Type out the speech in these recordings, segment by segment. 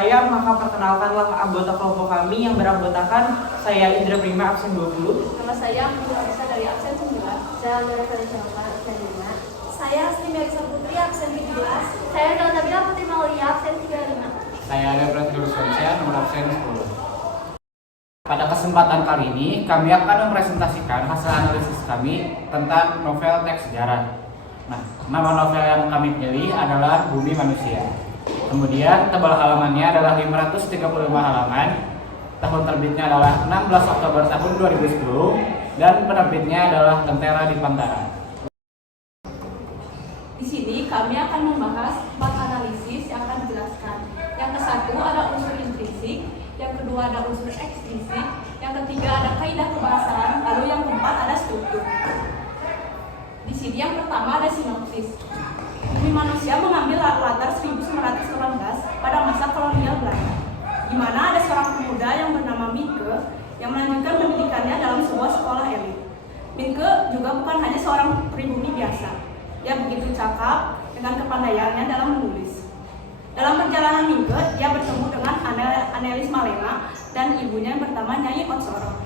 saya, maka perkenalkanlah anggota kelompok kami yang beranggotakan saya Indra Prima absen 20. Nama saya Amelia Arisa dari absen 9. Saya Nurul Felicia absen 5. Saya Asli Melisa Putri absen 17. Saya Nabila Putri Maulia absen 35. Saya Lebron Dulsonsia nomor absen 10. Pada kesempatan kali ini kami akan mempresentasikan hasil analisis kami tentang novel teks sejarah. Nah, nama novel yang kami pilih adalah Bumi Manusia. Kemudian tebal halamannya adalah 535 halaman. Tahun terbitnya adalah 16 Oktober tahun 2010 dan penerbitnya adalah Lentera di Pantara. Di sini kami akan membahas 4 analisis yang akan dijelaskan. Yang ke-1 ada unsur intrinsik, yang kedua ada unsur ekstrisik, yang ketiga ada kaidah kebahasaan, lalu yang keempat ada struktur. Di sini yang pertama ada sinopsis. Bumi Manusia mengambil latar 1918 pada masa kolonial Belanda, di mana ada seorang pemuda yang bernama Mieke yang melanjutkan pendidikannya dalam sebuah sekolah elit. Mieke juga bukan hanya seorang pribumi biasa. Ia begitu cakap dengan kepandaiannya dalam menulis. Dalam perjalanan Mieke, ia bertemu dengan Annelies Malena dan ibunya yang bernama Nyai Otsoro.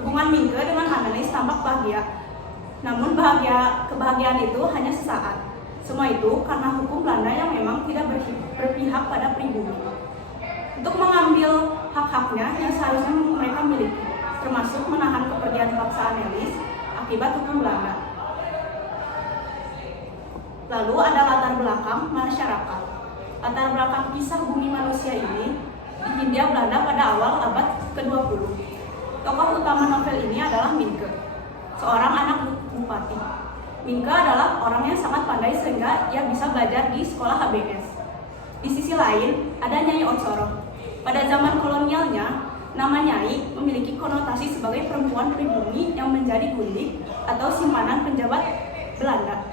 Hubungan Mieke dengan Annelies tampak bahagia, namun kebahagiaan itu hanya sesaat. Semua itu karena hukum Belanda yang memang tidak berpihak pada pribumi untuk mengambil hak-haknya yang seharusnya mereka miliki, termasuk menahan kepergian paksa Annelies akibat hukum Belanda. Lalu ada latar belakang masyarakat. Latar belakang kisah Bumi Manusia ini di Hindia Belanda pada awal abad ke-20. Tokoh utama novel ini adalah Mieke, seorang anak bupati. Mieke adalah orang yang sangat pandai sehingga ia bisa belajar di sekolah HBS. Di sisi lain, ada Nyai Otsoro. Pada zaman kolonialnya, nama Nyai memiliki konotasi sebagai perempuan pribumi yang menjadi gundik atau simpanan penjabat Belanda.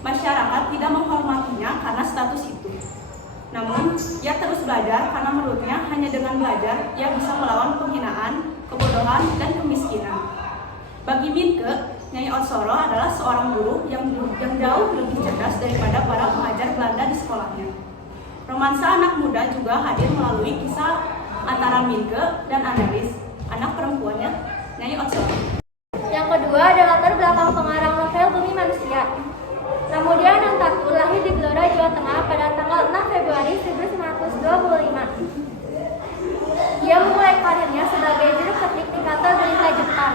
Masyarakat tidak menghormatinya karena status itu. Namun, ia terus belajar karena menurutnya hanya dengan belajar ia bisa melawan penghinaan, kebodohan, dan kemiskinan. Bagi Mieke, Nyai Otsoro adalah seorang guru yang jauh lebih cerdas daripada para pengajar Belanda di sekolahnya. Romansa anak muda juga hadir melalui kisah antara Mieke dan Annelies, anak perempuannya Nyai Otsoro. Yang kedua ada latar belakang pengarang novel Bumi Manusia. Namudia Anantatur lahir di Blora, Jawa Tengah pada tanggal 6 Februari 1925. Dia memulai karirnya sebagai juru ketik di kantor berita Jepang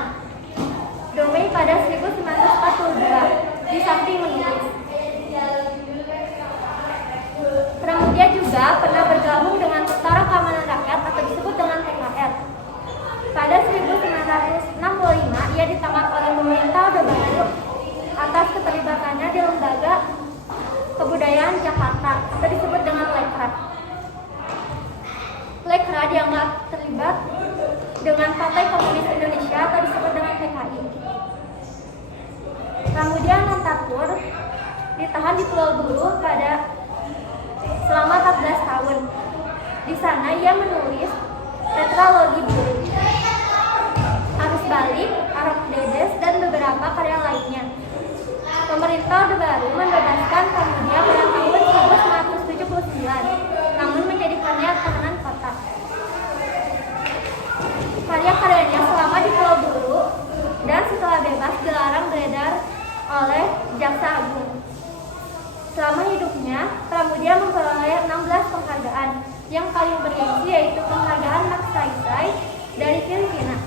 Domei pada 1942, di samping menulis. Pramudia juga pernah bergabung dengan Tentara Keamanan Rakyat atau disebut dengan TKR. Pada 1965, ia ditangkap oleh pemerintah Orde Baru atas keterlibatannya di Lembaga Kebudayaan Jakarta atau disebut dengan Lekra. Lekra dianggap terlibat dengan Partai Komunis Indonesia atau disebut dengan PKI. Kemudian Anantatur ditahan di Pulau Buru selama 14 tahun. Di sana ia menulis tetralogi Buru, Arus Balik, Arok Dedes, dan beberapa karya lainnya. Pemerintah Orde Baru membebaskan Pramudia pada tahun 1979, namun menjadikannya tahanan kota. Karya-karyanya selama di Pulau Buru dan setelah bebas dilarang beredar oleh Jaksa Agung. Selama hidupnya, Pramudia memperoleh 16 penghargaan. Yang paling bergengsi yaitu penghargaan Magsaysay dari Filipina.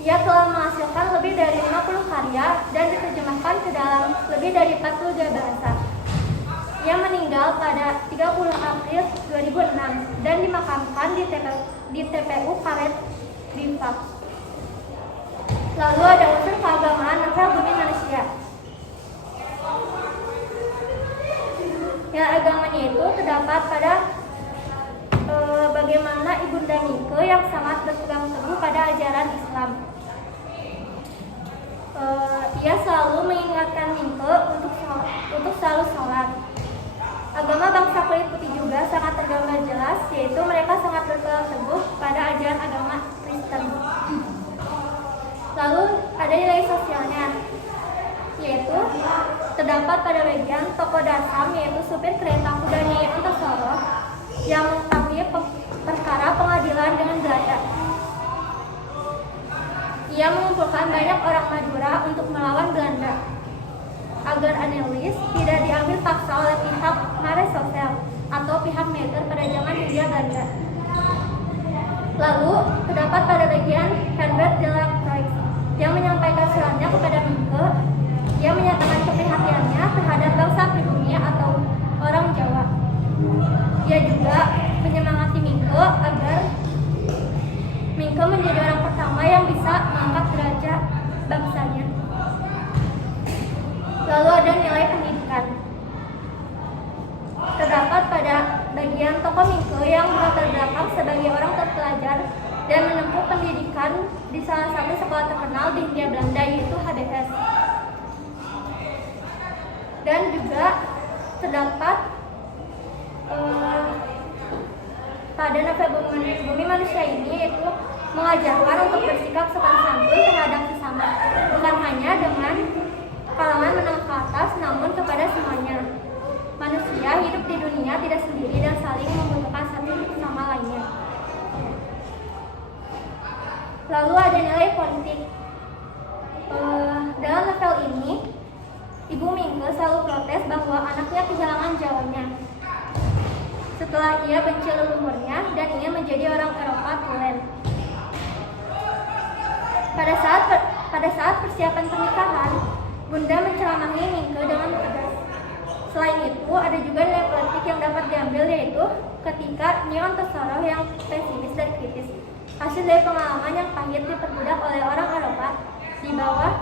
Ia telah menghasilkan lebih dari 50 karya dan diterjemahkan ke dalam lebih dari 43 bahasa. Ia meninggal pada 30 April 2006 dan dimakamkan di TPU Karet Bifak. Lalu ada unsur keagamaan novel Bumi Manusia. Ya, agamanya itu terdapat pada bagaimana Ibunda Mieke yang sangat berpegang teguh pada ajaran Islam. Ia selalu mengingatkan Mieke untuk selalu sholat. Agama bangsa kulit putih juga sangat tergambar jelas, yaitu mereka sangat berpegang teguh pada ajaran agama Kristen. Lalu ada nilai sosialnya, yaitu terdapat pada bagian tokoh dasar, yaitu supir kereta kuda Nyai Antasoro. yang mengetahui perkara pengadilan dengan Belanda. Ia mengumpulkan banyak orang Madura untuk melawan Belanda agar Annelies tidak diambil paksa oleh pihak Mareschal atau pihak militer pada zaman Hindia Belanda. Lalu terdapat pada bagian Herbert de la Croix yang menyampaikan suratnya kepada Minke. Ia menyatakan keprihatiannya terhadap bangsa pribumi atau orang Jawa. Ia juga menyemangati Minke agar Minke menjadi orang pertama yang bisa mengangkat derajat bangsanya. Lalu ada nilai pendidikan. Terdapat pada bagian tokoh Minke yang berlatar belakang sebagai orang terpelajar dan menempuh pendidikan di salah satu sekolah terkenal di Hindia Belanda, yaitu HBS. Dan juga terdapat pada novel Bumi Manusia ini yaitu mengajarkan untuk bersikap sopan santun terhadap sesama, bukan hanya dengan kalangan menengah ke atas, namun kepada semuanya. Manusia hidup di dunia tidak sendiri dan saling membutuhkan satu sama lainnya. Lalu ada nilai politik. Dalam novel ini, Ibu Minke selalu protes bahwa anaknya kehilangan jawanya setelah ia benci leluhurnya dan ingin menjadi orang Eropa tulen. Pada saat persiapan pernikahan, Bunda menceramahi Minke dengan tegas. Selain itu, ada juga nilai politik yang dapat diambil, yaitu ketika Nyi Ontosoro yang pesimis dan kritis, hasil dari pengalaman yang pahit diperbudak oleh orang Eropa di bawah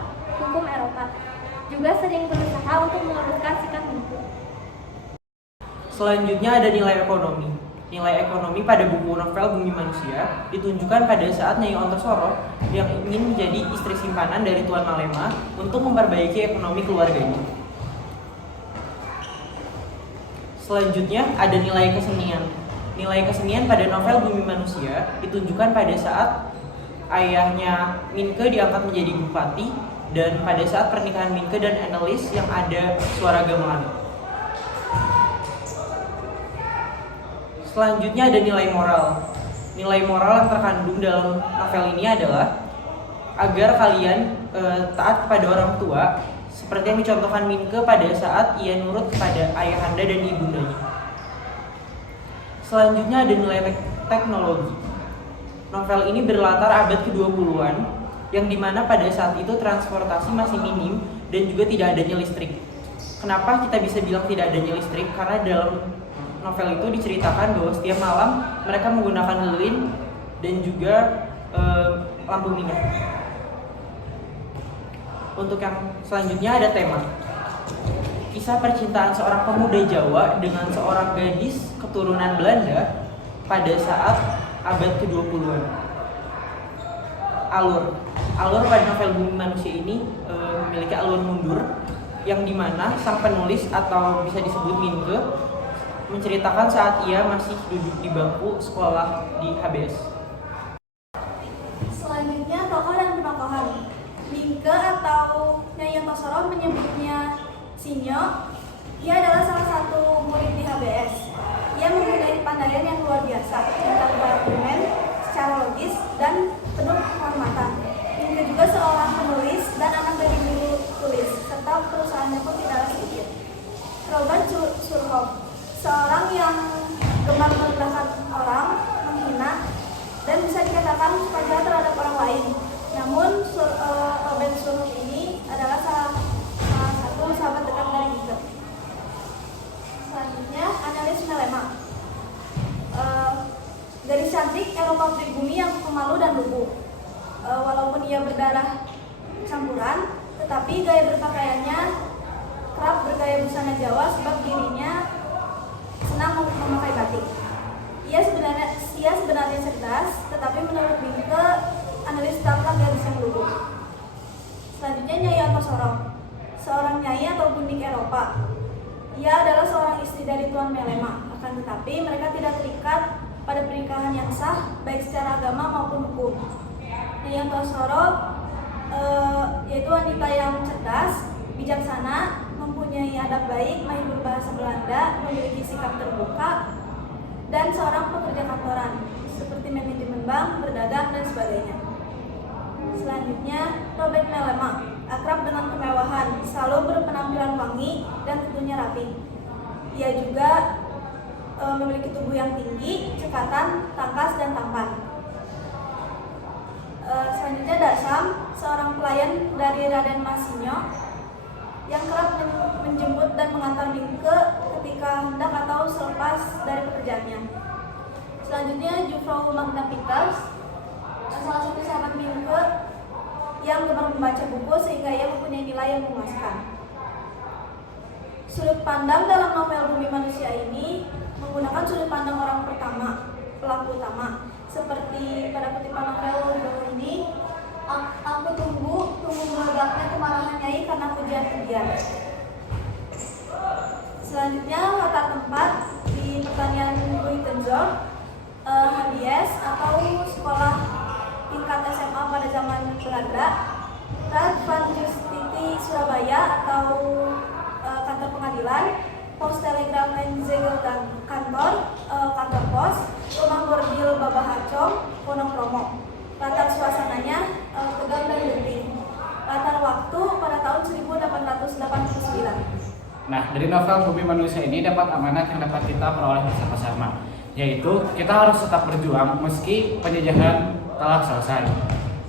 hukum Eropa, juga sering berusaha untuk meluruskan sikap Minke. Selanjutnya ada nilai ekonomi. Nilai ekonomi pada buku novel Bumi Manusia ditunjukkan pada saat Nyai Ontosoro yang ingin menjadi istri simpanan dari Tuan Malema untuk memperbaiki ekonomi keluarganya. Selanjutnya ada nilai kesenian. Nilai kesenian pada novel Bumi Manusia ditunjukkan pada saat ayahnya Minke diangkat menjadi bupati dan pada saat pernikahan Minke dan Annelies yang ada suara gamelan. Selanjutnya ada nilai moral. Nilai moral yang terkandung dalam novel ini adalah agar kalian taat kepada orang tua, seperti yang dicontohkan Minke pada saat ia nurut kepada ayahanda dan ibundanya. Selanjutnya ada nilai teknologi. Novel ini berlatar abad ke-20-an, yang dimana pada saat itu transportasi masih minim dan juga tidak adanya listrik. Kenapa kita bisa bilang tidak adanya listrik? Karena dalam novel itu diceritakan bahwa setiap malam mereka menggunakan lilin dan juga lampu minyak. Untuk yang selanjutnya ada tema. Kisah percintaan seorang pemuda Jawa dengan seorang gadis keturunan Belanda pada saat abad ke-20-an. Alur pada novel Bumi Manusia ini memiliki alur mundur, yang dimana sang penulis atau bisa disebut Minke menceritakan saat ia masih duduk di bangku sekolah di HBS. Selanjutnya tokoh dan penokohan. Minke atau Nyai Ontosoro menyebutnya Sinyo. Ia adalah salah satu murid di HBS. Ia mempunyai pandaian yang luar biasa tentang berargumen secara logis dan penuh kehormatan. Minke juga seorang penulis dan anak dari guru tulis, serta perusahaannya pun tidaklah sedikit. Robert Surhoff, seorang yang gemar merendahkan orang, menghina, dan bisa dikatakan suka jahat terhadap orang lain. Namun Robert Surhoff ini adalah salah satu sahabat dekat dari Minke. Selanjutnya Annelies Malema, gadis cantik Eropa pribumi yang pemalu dan lugu. Walaupun ia berdarah campuran, tetapi gaya berpakaiannya kerap bergaya busana Jawa sebab dirinya senang memakai batik. Ia sebenarnya cerdas, tetapi menurut Minke, Annelies tetaplah gadis yang lugu. Selanjutnya Nyai Ontosoro, seorang nyai atau gundik Eropa. Ia adalah seorang istri dari Tuan Malema, akan tetapi mereka tidak terikat pada pernikahan yang sah, baik secara agama maupun hukum. Nyai Ontosoro yaitu wanita yang cerdas, bijaksana, mempunyai adab baik, mahir berbahasa Belanda, memiliki sikap terbuka, dan seorang pekerja kantoran, seperti manajemen bank, berdagang, dan sebagainya. Selanjutnya, Robert Melema, akrab dengan kemewahan, selalu berpenampilan wangi dan tentunya rapi. Ia juga memiliki tubuh yang tinggi, cekatan, tangkas, dan tampan. Selanjutnya Dasam, seorang pelayan dari Raden Masinyo yang kerap menjemput dan mengantar Mingke ketika hendak atau selepas dari pekerjaannya. Selanjutnya Jufrau Magda Peters, salah satu sahabat Mingke yang gemar membaca buku sehingga ia mempunyai nilai yang memuaskan. Sudut pandang dalam novel Bumi Manusia ini menggunakan sudut pandang orang pertama, pelaku utama. Seperti pada kutipan novel ini, aku tunggu meledaknya kemarahan Nyai karena pujian-pujian. Selanjutnya latar tempat di pertanian Buitenzorg, HBS atau sekolah tingkat SMA pada zaman Belanda, Raad van Justiti Surabaya atau kantor pengadilan, pos telegram en Zegel kantor, kantor pos, rumah bordil Babah Acong, Wonokromo. Latar suasananya tegang dan genting. Latar waktu pada tahun 1889. Nah, dari novel Bumi Manusia ini dapat amanat yang dapat kita peroleh bersama-sama, yaitu kita harus tetap berjuang meski penjajahan telah selesai.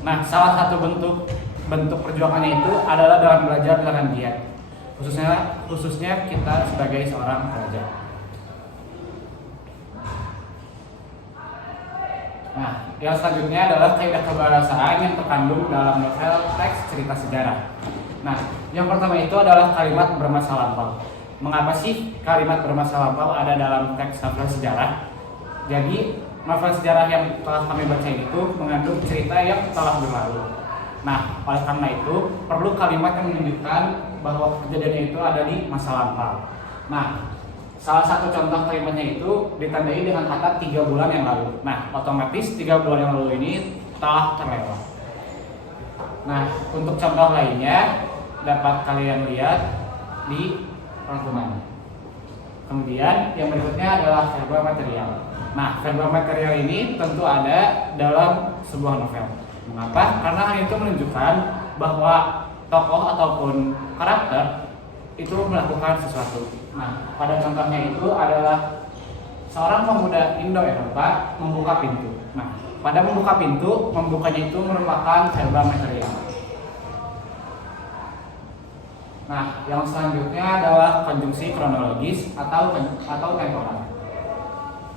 Nah, salah satu bentuk perjuangannya itu adalah dalam belajar dengan giat, khususnya kita sebagai seorang pelajar. Nah, yang selanjutnya adalah kaidah kebahasaan yang terkandung dalam novel teks cerita sejarah. Nah, yang pertama itu adalah kalimat bermasa lampau. Mengapa sih kalimat bermasa lampau ada dalam teks novel sejarah? Jadi, novel sejarah yang telah kami baca itu mengandung cerita yang telah berlalu. Nah, oleh karena itu, perlu kalimat yang menunjukkan bahwa kejadian itu ada di masa lampau. Nah, salah satu contoh kalimatnya itu ditandai dengan kata 3 bulan yang lalu. Nah, otomatis 3 bulan yang lalu ini telah terlewat. Nah, untuk contoh lainnya dapat kalian lihat di rangkuman. Kemudian yang berikutnya adalah verba material. Nah, verba material ini tentu ada dalam sebuah novel. Mengapa? Karena hal itu menunjukkan bahwa tokoh ataupun karakter itu melakukan sesuatu. Nah, pada contohnya itu adalah seorang pemuda Indo-Eropa membuka pintu. Nah, pada membuka pintu, membukanya itu merupakan verba material. Nah, yang selanjutnya adalah konjungsi kronologis atau temporal.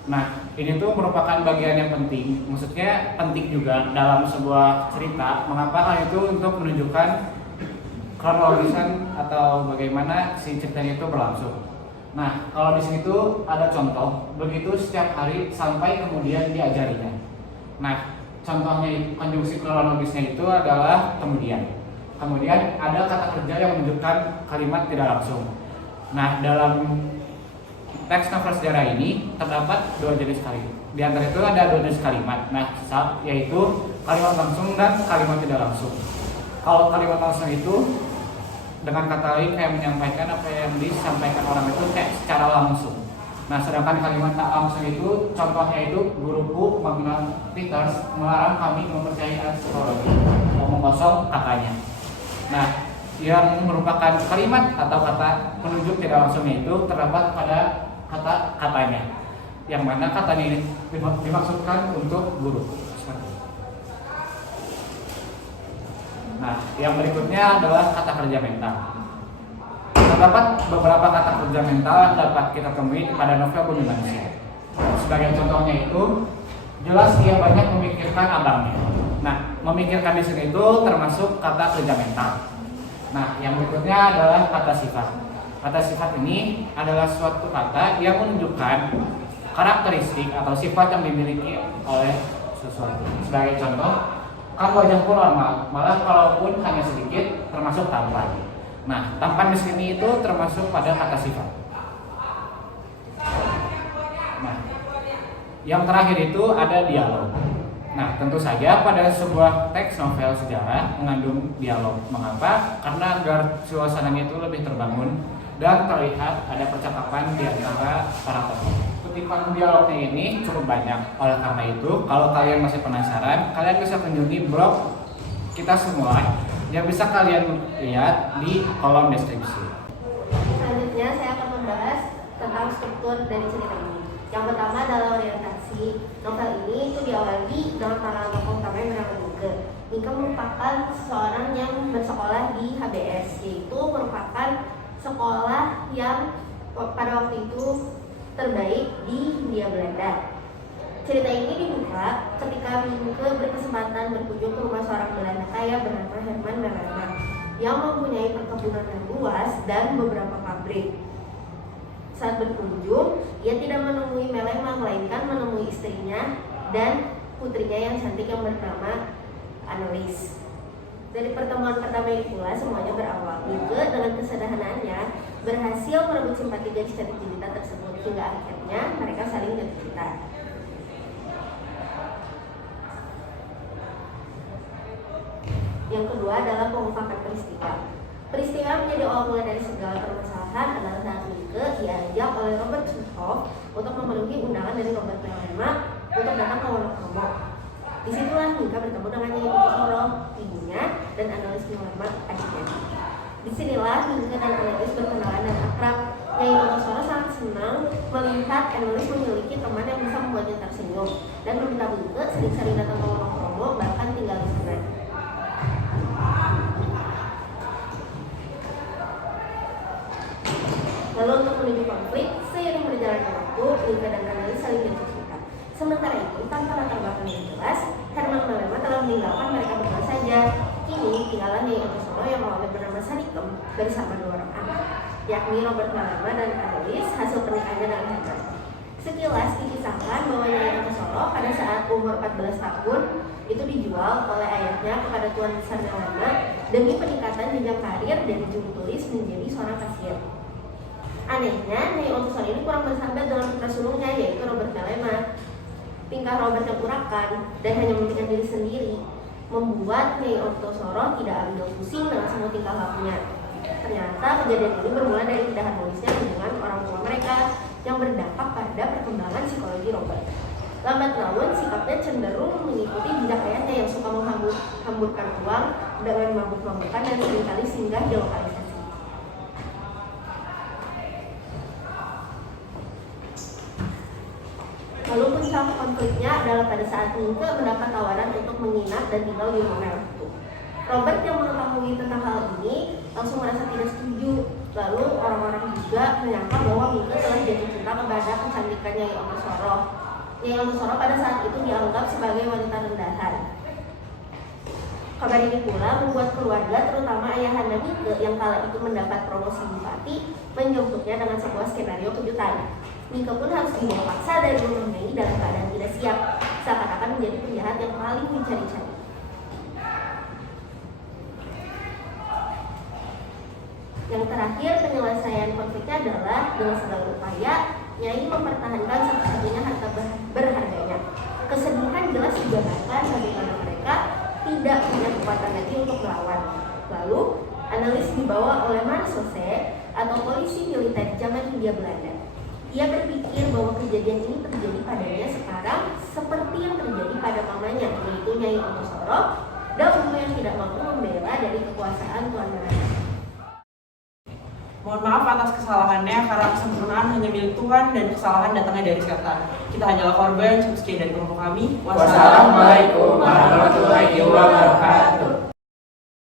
Nah, ini tuh merupakan bagian yang penting. Maksudnya penting juga dalam sebuah cerita. Mengapa hal itu untuk menunjukkan kronologisan atau bagaimana si ceritanya itu berlangsung. Nah, kalau di sini tuh ada contoh, begitu setiap hari sampai kemudian diajarinya. Nah, contohnya konjungsi kronologisnya itu adalah kemudian. Kemudian ada kata kerja yang menunjukkan kalimat tidak langsung. Nah, dalam teks novel sejarah ini terdapat 2 jenis kalimat. Di antara itu ada 2 jenis kalimat. Nah, yaitu kalimat langsung dan kalimat tidak langsung. Kalau kalimat langsung itu dengan kata lain kayak menyampaikan apa yang disampaikan orang itu kayak secara langsung. Nah, sedangkan kalimat tak langsung itu contohnya itu guruku Magda Peters melarang kami mempercayai astrologi. Omong kosong katanya. Nah, yang merupakan kalimat atau kata penunjuk tidak langsungnya itu terdapat pada kata katanya, yang mana katanya ini dimaksudkan untuk guru. Nah, yang berikutnya adalah kata kerja mental. Terdapat beberapa kata kerja mental yang dapat kita temui pada novel Bumi Manusia. Sebagai contohnya itu, jelas ia banyak memikirkan abangnya. Nah, memikirkan di sini itu termasuk kata kerja mental. Nah, yang berikutnya adalah kata sifat. Kata sifat ini adalah suatu kata yang menunjukkan karakteristik atau sifat yang dimiliki oleh sesuatu. Sebagai contoh, kan wajahku normal, malah kalaupun hanya sedikit termasuk tampan. Nah, tampan di sini itu termasuk pada kata sifat. Nah, yang terakhir itu ada dialog. Nah, tentu saja pada sebuah teks novel sejarah mengandung dialog. Mengapa? Karena agar suasananya itu lebih terbangun dan terlihat ada percakapan di antara para tokoh. Kutipan dialognya ini cukup banyak. Oleh karena itu, kalau kalian masih penasaran, kalian bisa kunjungi blog kita semua yang bisa kalian lihat di kolom deskripsi. Selanjutnya saya akan membahas tentang struktur dari cerita ini. Yang pertama adalah orientasi. Novel ini itu diawali dengan para tokoh utama yang bernama Mika. Mika merupakan seseorang yang bersekolah di HBS, yaitu merupakan sekolah yang pada waktu itu terbaik di Hindia Belanda. Cerita ini dibuka ketika Mika berkesempatan berkunjung ke rumah seorang Belanda kaya bernama Herman Melema yang mempunyai perkebunan yang luas dan beberapa pabrik. Saat berkunjung, ia tidak menemui Melema, melainkan menemui istrinya dan putrinya yang cantik yang bernama Annelies. Dari pertemuan pertama ini pula semuanya berawal. Mika dengan kesederhanaannya berhasil merebut simpati gadis cantik jelita tersebut hingga akhirnya mereka saling jatuh cinta. Yang kedua adalah pengungkapan peristiwa. Peristiwa menjadi awal mula dari segala permasalahan adalah saat Mika diajak oleh Robert Schuhoff untuk memenuhi undangan dari Robert Melema untuk datang ke Wonokromo. Disitulah Mika bertemu dengan Nyai Ontosoro, ibunya, dan Annelies Melema, adiknya. Disinilah Mika dan Annelies berkenalan dan akrab. Nyai Ontosoro sangat senang melihat Annelies memiliki teman yang bisa membuatnya tersenyum dan meminta Mika sering-sering datang ke Wonokromo, bahkan tinggal di sana. Lalu untuk menuju konflik, seiring berjalannya waktu, Mika dan Annelies saling jatuh cinta. Sementara itu, tanpa latar belakang yang jelas, Herman Melema telah meninggalkan mereka berdua saja. Kini tinggallah Nyai Ontosoro yang awalnya bernama Sarikem bersama dua orang anak, yakni Robert Melema dan Annelies, hasil pernikahannya dengan Herman. Sekilas dikisahkan bahwa Nyai Ontosoro pada saat umur 14 tahun itu dijual oleh ayahnya kepada Tuan Besar Melema demi peningkatan jenjang karir dari juru tulis menjadi seorang kasir. Anehnya, Nyai Ontosoro ini kurang bersahabat dengan putra sulungnya, yaitu Robert Melema. Tingkah Robert yang urakan dan hanya memikirkan diri sendiri membuat Nyai Ontosoro tidak ambil pusing dengan semua tingkah lakunya. Ternyata kejadian ini bermula dari tidak harmonisnya hubungan orang tua mereka yang berdampak pada perkembangan psikologi Robert. Lambat laun, sikapnya cenderung mengikuti jejak ayahnya yang suka menghamburkan uang dengan mabuk-mabukan dan seringkali singgah di lokalisasi. Lalu puncak konfliknya adalah pada saat Mika mendapat tawaran untuk menginap dan tinggal di rumah mewah itu. Robert yang mengetahui tentang hal ini langsung merasa tidak setuju. Lalu orang-orang juga menyangka bahwa Mika telah jatuh cinta kepada kecantikan Nyai Ontosoro. Nyai Ontosoro pada saat itu dianggap sebagai wanita rendahan. Kabar ini pula membuat keluarga, terutama ayahanda Mika yang kala itu mendapat promosi bupati, menjemputnya dengan sebuah skenario kejutan. Mika pun harus dibawa paksa dari rumah Nyai dalam keadaan tidak siap, seakan-akan menjadi penjahat yang paling dicari-cari. Yang terakhir, penyelesaian konfliknya adalah dengan segala upaya Nyai mempertahankan satu-satunya harta berharganya. Kesedihan jelas digambarkan bagaimana mereka tidak punya kekuatan lagi untuk melawan. Lalu, Annelies dibawa oleh Marechaussee atau polisi militer zaman Hindia Belanda. Ia berpikir bahwa kejadian ini terjadi padanya sekarang seperti yang terjadi pada pamannya, yaitu Nyai Ontosoro, dahulu yang tidak mampu membela dari kekuasaan Tuan Belanda. Mohon maaf atas kesalahannya karena kesempurnaan hanya milik Tuhan dan kesalahan datangnya dari setan. Kita hanyalah korban. Sekian dari kelompok kami. Wassalamualaikum.